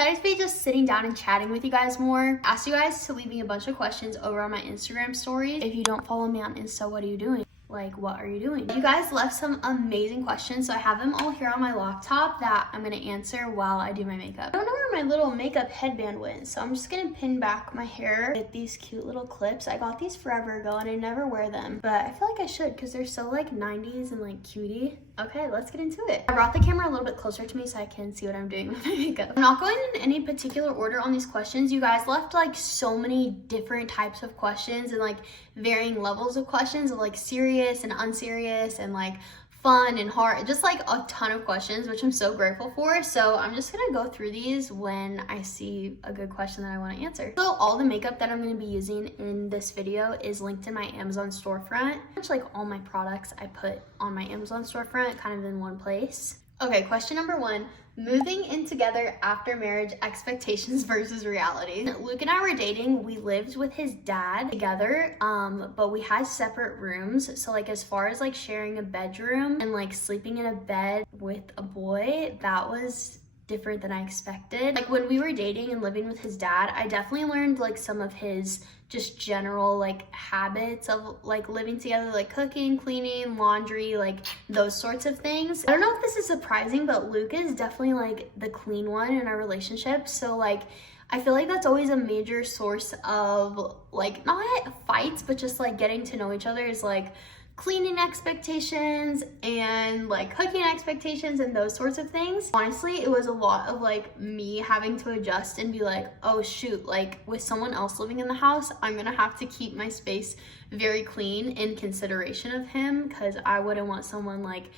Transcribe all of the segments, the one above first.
excited to be just sitting down and chatting with you guys more. I asked you guys to leave me a bunch of questions over on my Instagram stories. If you don't follow me on Insta, what are you doing? Like, what are you doing? You guys left some amazing questions, so I have them all here on my laptop that I'm gonna answer while I do my makeup. I don't know where my little makeup headband went, so I'm just gonna pin back my hair with these cute little clips. I got these forever ago and I never wear them, but I feel like I should because they're so like 90s and like cutie. Okay, let's get into it. I brought the camera a little bit closer to me so I can see what I'm doing with my makeup. I'm not going in any particular order on these questions. You guys left like so many different types of questions and like varying levels of questions of like serious and unserious and like fun and hard, just like a ton of questions, which I'm so grateful for. So I'm just gonna go through these when I see a good question that I want to answer. So all the makeup that I'm gonna be using in this video is linked in my Amazon storefront. Much like all my products I put on my Amazon storefront kind of in one place. Okay, question number 1, moving in together after marriage, expectations versus reality. Luke and I were dating. We lived with his dad together, but we had separate rooms. So like as far as like sharing a bedroom and like sleeping in a bed with a boy, that was different than I expected. Like when we were dating and living with his dad, I definitely learned like some of his just general like habits of like living together, like cooking, cleaning, laundry, like those sorts of things. I don't know if this is surprising, but Luke is definitely like the clean one in our relationship. So like I feel like that's always a major source of like not fights, but just like getting to know each other is like cleaning expectations and like cooking expectations and those sorts of things. Honestly, it was a lot of like me having to adjust and be like, oh shoot, like with someone else living in the house, I'm gonna have to keep my space very clean in consideration of him, because I wouldn't want someone like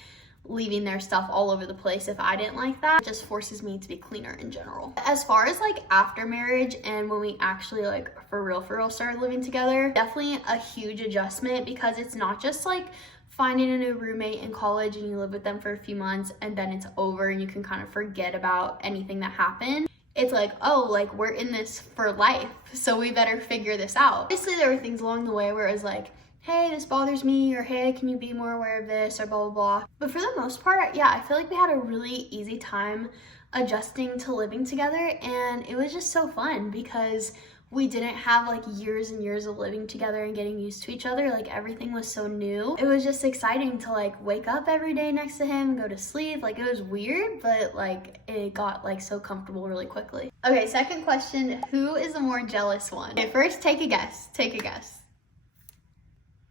leaving their stuff all over the place if I didn't like that. It just forces me to be cleaner in general. As far as like after marriage and when we actually like for real started living together, definitely a huge adjustment, because it's not just like finding a new roommate in college and you live with them for a few months and then it's over and you can kind of forget about anything that happened. It's like, oh, like we're in this for life, so we better figure this out. Obviously there were things along the way where it was like, hey, this bothers me, or hey, can you be more aware of this, or blah, blah, blah. But for the most part, yeah, I feel like we had a really easy time adjusting to living together, and it was just so fun because we didn't have like years and years of living together and getting used to each other. Like everything was so new. It was just exciting to like wake up every day next to him, go to sleep. Like it was weird, but like it got like so comfortable really quickly. Okay, second question, who is the more jealous one? Okay, first take a guess, take a guess.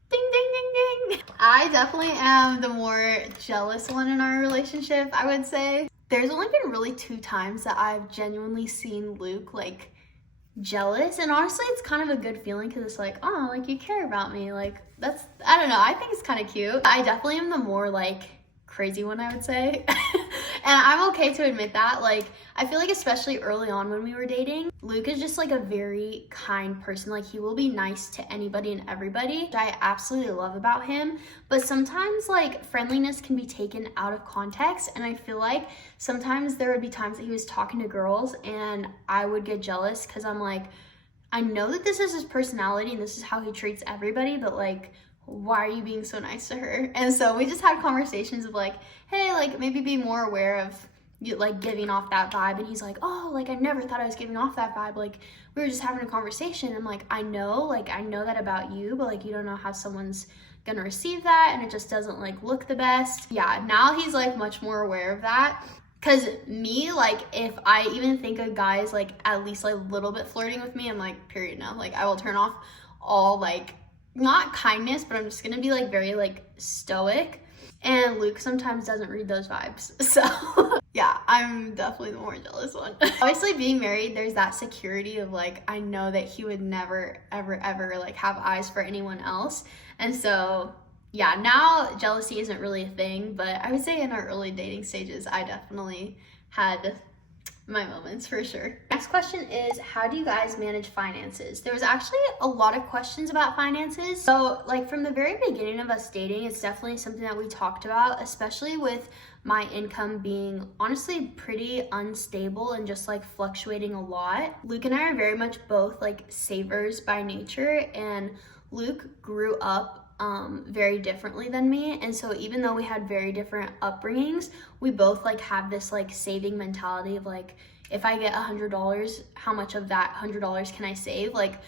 Ding, ding, ding, ding. I definitely am the more jealous one in our relationship, I would say. There's only been really 2 times that I've genuinely seen Luke like jealous, and honestly it's kind of a good feeling because it's like, oh, like you care about me. Like that's, I don't know, I think it's kind of cute. I definitely am the more like crazy one, I would say. And I'm okay to admit that. Like I feel like especially early on when we were dating, Luke is just like a very kind person. Like he will be nice to anybody and everybody, which I absolutely love about him. But sometimes like friendliness can be taken out of context, and I feel like sometimes there would be times that he was talking to girls and I would get jealous because I'm like, I know that this is his personality and this is how he treats everybody, but like, why are you being so nice to her? And so we just had conversations of like, hey, like maybe be more aware of you like giving off that vibe. And he's like, oh, like I never thought I was giving off that vibe. Like we were just having a conversation. I'm like, I know that about you, but like you don't know how someone's gonna receive that, and it just doesn't like look the best. Yeah, now he's like much more aware of that. Cause me, like if I even think a guy is like at least like a little bit flirting with me, I'm like, period, no. Like I will turn off all like, not kindness, but I'm just gonna be like very like stoic, and Luke sometimes doesn't read those vibes. So yeah, I'm definitely the more jealous one. Obviously being married, there's that security of like, I know that he would never ever like have eyes for anyone else. And so yeah, now jealousy isn't really a thing, but I would say in our early dating stages, I definitely had my moments for sure. Next question is, how do you guys manage finances? There was actually a lot of questions about finances. So like from the very beginning of us dating, it's definitely something that we talked about, especially with my income being honestly pretty unstable and just like fluctuating a lot. Luke and I are very much both like savers by nature, and Luke grew up very differently than me. And so even though we had very different upbringings, we both like have this like saving mentality of like, if I get $100, how much of that $100 can I save? Like,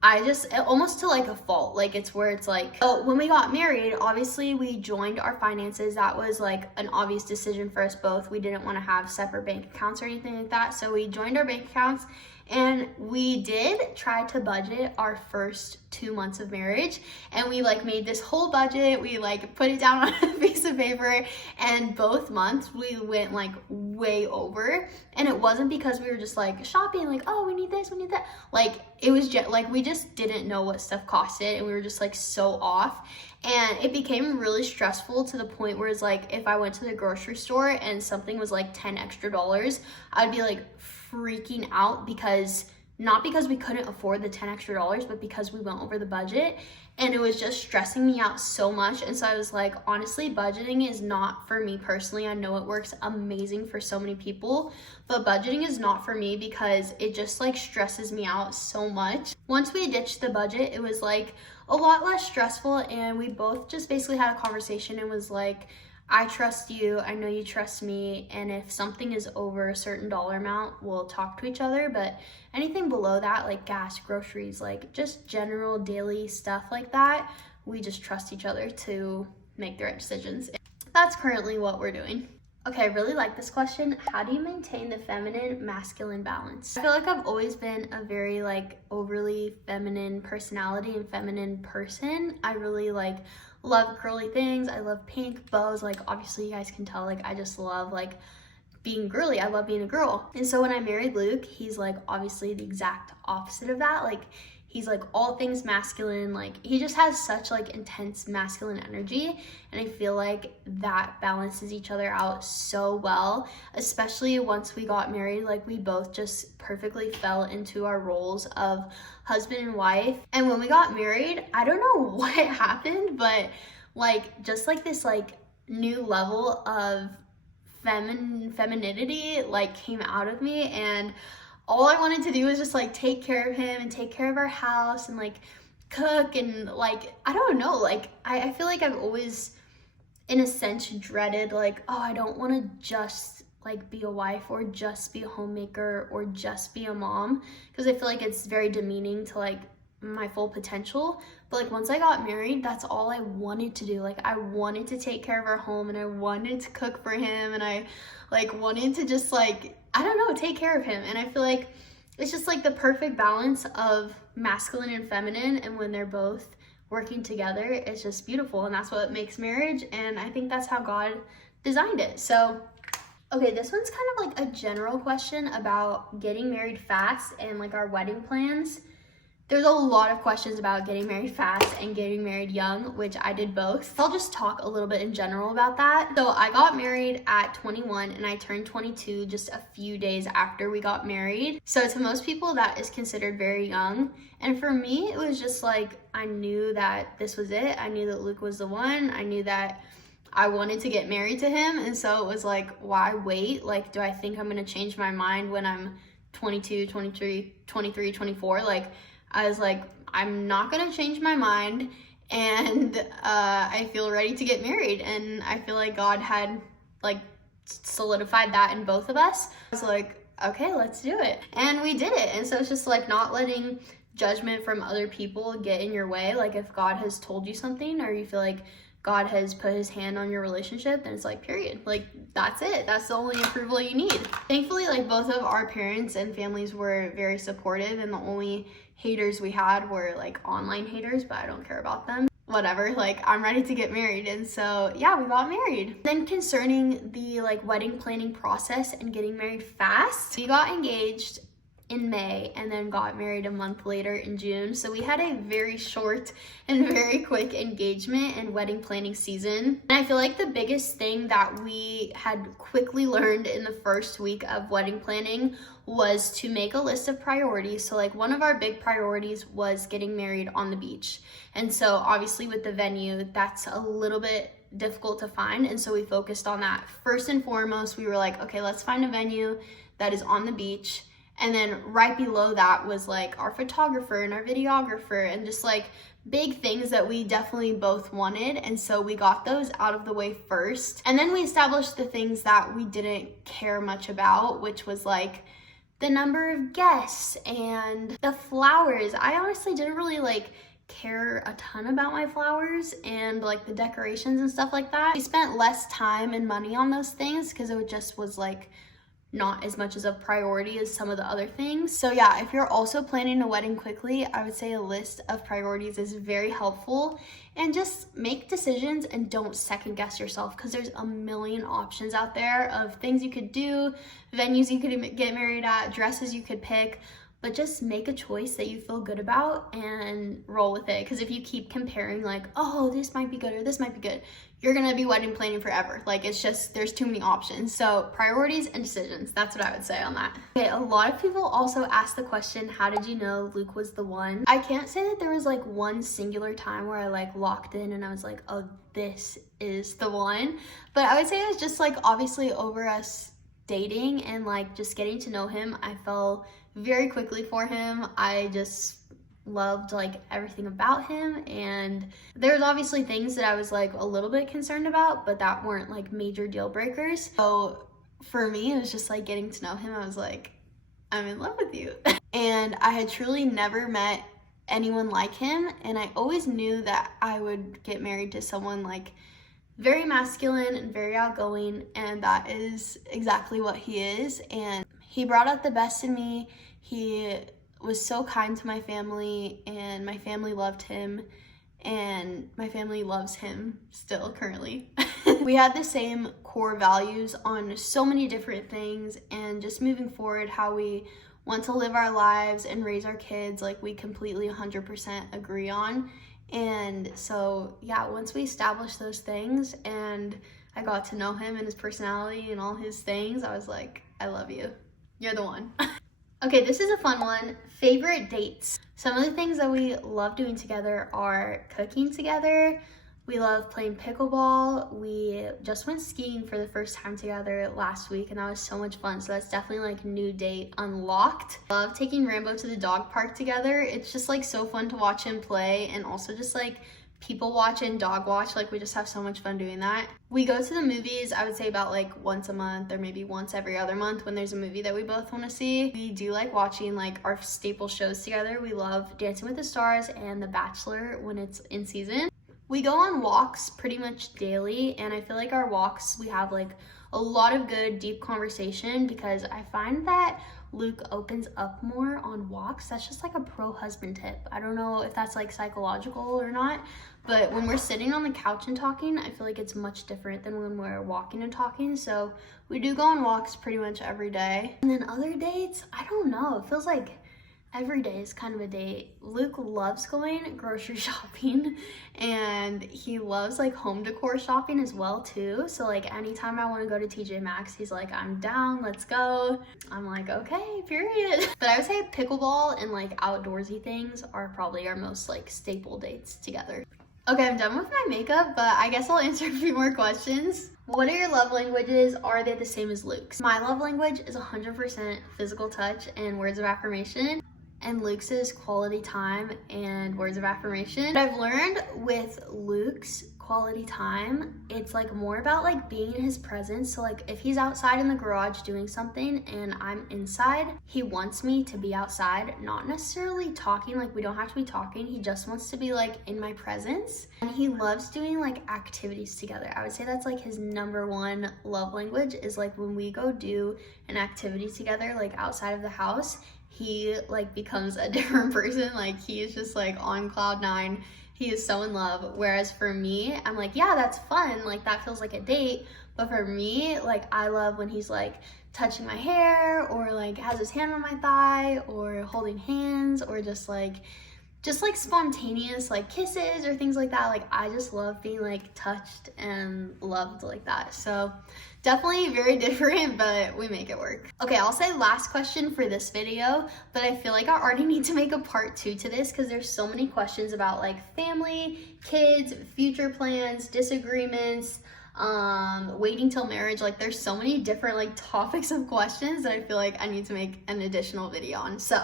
I just, almost to like a fault, like it's where it's like, oh, when we got married, obviously we joined our finances. That was like an obvious decision for us both. We didn't want to have separate bank accounts or anything like that. So we joined our bank accounts, and we did try to budget our first 2 months of marriage, and we like made this whole budget. We like put it down on a piece of paper, and both months we went like way over. And it wasn't because we were just like shopping, like, oh, we need this, we need that. Like, it was just like, we just didn't know what stuff costed, and we were just like so off. And it became really stressful to the point where it's like, if I went to the grocery store and something was like $10 extra, I'd be like freaking out, because not because we couldn't afford the $10 extra, but because we went over the budget, and it was just stressing me out so much. And so I was like, honestly, budgeting is not for me personally. I know it works amazing for so many people, but budgeting is not for me because it just like stresses me out so much. Once we ditched the budget, it was like a lot less stressful, and we both just basically had a conversation and was like, I trust you, I know you trust me, and if something is over a certain dollar amount, we'll talk to each other, but anything below that, like gas, groceries, like just general daily stuff like that, we just trust each other to make the right decisions. That's currently what we're doing. Okay, I really like this question. How do you maintain the feminine masculine balance? I feel like I've always been a very like overly feminine personality and feminine person. I really like love curly things. I love pink bows. Like, obviously you guys can tell, like I just love like being girly. I love being a girl. And so when I married Luke, he's like obviously the exact opposite of that. Like, he's like all things masculine. Like, he just has such like intense masculine energy, and I feel like that balances each other out so well, especially once we got married. Like, we both just perfectly fell into our roles of husband and wife. And when we got married, I don't know what happened, but like just like this like new level of femininity like came out of me, and all I wanted to do was just like take care of him and take care of our house and like cook, and like I don't know, like I feel like I've always in a sense dreaded like, oh, I don't want to just like be a wife or just be a homemaker or just be a mom, because I feel like it's very demeaning to like my full potential. But like once I got married, that's all I wanted to do. Like, I wanted to take care of our home, and I wanted to cook for him, and I like wanted to just like, I don't know, take care of him. And I feel like it's just like the perfect balance of masculine and feminine, and when they're both working together, it's just beautiful, and that's what makes marriage. And I think that's how God designed it. So okay, this one's kind of like a general question about getting married fast and like our wedding plans. There's a lot of questions about getting married fast and getting married young, which I did both. I'll just talk a little bit in general about that. So I got married at 21, and I turned 22 just a few days after we got married. So to most people, that is considered very young. And for me, it was just like, I knew that this was it. I knew that Luke was the one. I knew that I wanted to get married to him. And so it was like, why wait? Like, do I think I'm gonna change my mind when I'm 22, 23, 24? Like, I was like, I'm not gonna change my mind, and I feel ready to get married. And I feel like God had like solidified that in both of us. I was like, okay, let's do it. And we did it. And so it's just like not letting judgment from other people get in your way. Like, if God has told you something, or you feel like God has put his hand on your relationship, then it's like, period. Like, that's it. That's the only approval you need. Thankfully, like both of our parents and families were very supportive, and the only haters we had were like online haters, but I don't care about them. Whatever, like I'm ready to get married. And so yeah, we got married. Then concerning the like wedding planning process and getting married fast, we got engaged in May and then got married a month later in June. So we had a very short and very quick engagement and wedding planning season. And I feel like the biggest thing that we had quickly learned in the first week of wedding planning was to make a list of priorities. So like one of our big priorities was getting married on the beach. And so obviously with the venue, that's a little bit difficult to find. And so we focused on that. First and foremost, we were like, okay, let's find a venue that is on the beach. And then right below that was like our photographer and our videographer and just like big things that we definitely both wanted. And so we got those out of the way first. And then we established the things that we didn't care much about, which was like the number of guests and the flowers. I honestly didn't really like care a ton about my flowers and like the decorations and stuff like that. We spent less time and money on those things because it just was like not as much as a priority as some of the other things. So yeah, if you're also planning a wedding quickly, I would say a list of priorities is very helpful, and just make decisions and don't second guess yourself, because there's a million options out there of things you could do, venues you could get married at, dresses you could pick. But just make a choice that you feel good about and roll with it. Because if you keep comparing like, oh, this might be good or this might be good, you're gonna be wedding planning forever. Like, it's just, there's too many options. So priorities and decisions, that's what I would say on that. Okay, a lot of people also ask the question, how did you know Luke was the one? I can't say that there was like one singular time where I like locked in and I was like, oh, this is the one. But I would say it was just like obviously over us dating and like just getting to know him. I fell very quickly for him. I just loved like everything about him, and there's obviously things that I was like a little bit concerned about, but that weren't like major deal breakers. So for me, it was just like getting to know him. I was like, I'm in love with you. And I had truly never met anyone like him, and I always knew that I would get married to someone like very masculine and very outgoing, and that is exactly what he is. And he brought out the best in me. He was so kind to my family, and my family loved him, and my family loves him still currently. We had the same core values on so many different things, and just moving forward, how we want to live our lives and raise our kids, like we completely 100% agree on. And so yeah, once we established those things and I got to know him and his personality and all his things, I was like, I love you. You're the one. Okay, this is a fun one. Favorite dates. Some of the things that we love doing together are cooking together. We love playing pickleball. We just went skiing for the first time together last week, and that was so much fun. So that's definitely like new date unlocked. Love taking Rambo to the dog park together. It's just like so fun to watch him play, and also just like people watch and dog watch. Like, we just have so much fun doing that. We go to the movies, I would say about like once a month or maybe once every other month when there's a movie that we both want to see. We do like watching like our staple shows together. We love Dancing with the Stars and The Bachelor when it's in season. We go on walks pretty much daily, and I feel like our walks, we have like a lot of good deep conversation, because I find that Luke opens up more on walks. That's just like a pro husband tip. I don't know if that's like psychological or not, but when we're sitting on the couch and talking, I feel like it's much different than when we're walking and talking. So we do go on walks pretty much every day. And then other dates, I don't know, it feels like every day is kind of a date. Luke loves going grocery shopping, and he loves like home decor shopping as well too. So like anytime I want to go to TJ Maxx, he's like, I'm down, let's go. I'm like, okay, period. But I would say pickleball and like outdoorsy things are probably our most like staple dates together. Okay, I'm done with my makeup, but I guess I'll answer a few more questions. What are your love languages? Are they the same as Luke's? My love language is 100% physical touch and words of affirmation, and Luke's is quality time and words of affirmation. What I've learned with Luke's quality time, it's like more about like being in his presence. So like if he's outside in the garage doing something and I'm inside, he wants me to be outside, not necessarily talking. Like, we don't have to be talking. He just wants to be like in my presence. And he loves doing like activities together. I would say that's like his number one love language, is like when we go do an activity together, like outside of the house, he like becomes a different person. Like, he is just like on cloud nine. He is so in love. Whereas for me, I'm like, yeah, that's fun. Like, that feels like a date. But for me, like, I love when he's like touching my hair, or like has his hand on my thigh, or holding hands, or just like spontaneous like kisses or things like that. Like, I just love being like touched and loved like that. So definitely very different, but we make it work. Okay, I'll say last question for this video, but I feel like I already need to make a part 2 to this, because there's so many questions about like family, kids, future plans, disagreements, waiting till marriage. Like there's so many different like topics of questions that I feel like I need to make an additional video on. So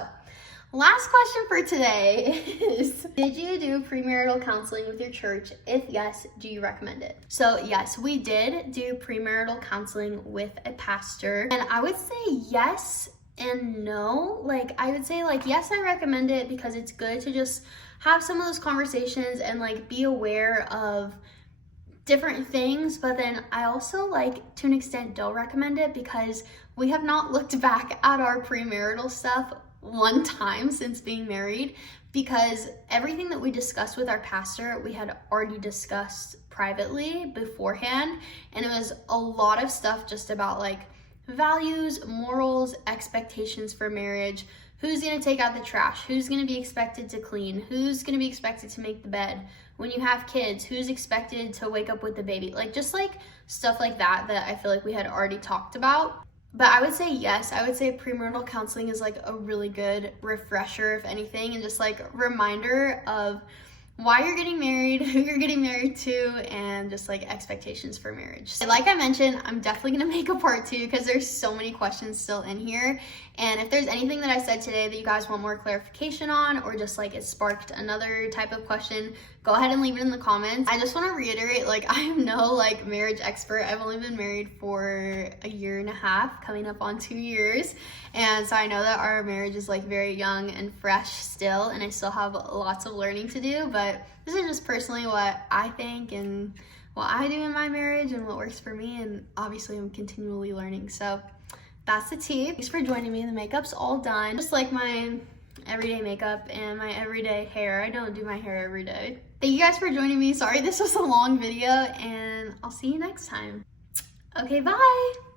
last question for today is, did you do premarital counseling with your church? If yes, do you recommend it? So yes, we did do premarital counseling with a pastor, and I would say yes and no. Like I would say like yes, I recommend it because it's good to just have some of those conversations and like be aware of different things. But then I also like to an extent don't recommend it because we have not looked back at our premarital stuff one time since being married, because everything that we discussed with our pastor we had already discussed privately beforehand, and it was a lot of stuff just about like values, morals, expectations for marriage, who's going to take out the trash, who's going to be expected to clean, who's going to be expected to make the bed when you have kids, who's expected to wake up with the baby, like just like stuff like that I feel like we had already talked about. But I would say yes, I would say premarital counseling is like a really good refresher, if anything, and just like reminder of why you're getting married, who you're getting married to, and just like expectations for marriage. So like I mentioned, I'm definitely gonna make a part 2 because there's so many questions still in here. And if there's anything that I said today that you guys want more clarification on, or just like it sparked another type of question, go ahead and leave it in the comments. I just want to reiterate, like I am no like marriage expert. I've only been married for a year and a half, coming up on 2 years. And so I know that our marriage is like very young and fresh still, and I still have lots of learning to do, but this is just personally what I think and what I do in my marriage and what works for me, and obviously I'm continually learning. So that's the tea. Thanks for joining me. The makeup's all done. Just like my everyday makeup and my everyday hair. I don't do my hair every day. Thank you guys for joining me. Sorry this was a long video, and I'll see you next time. Okay, bye.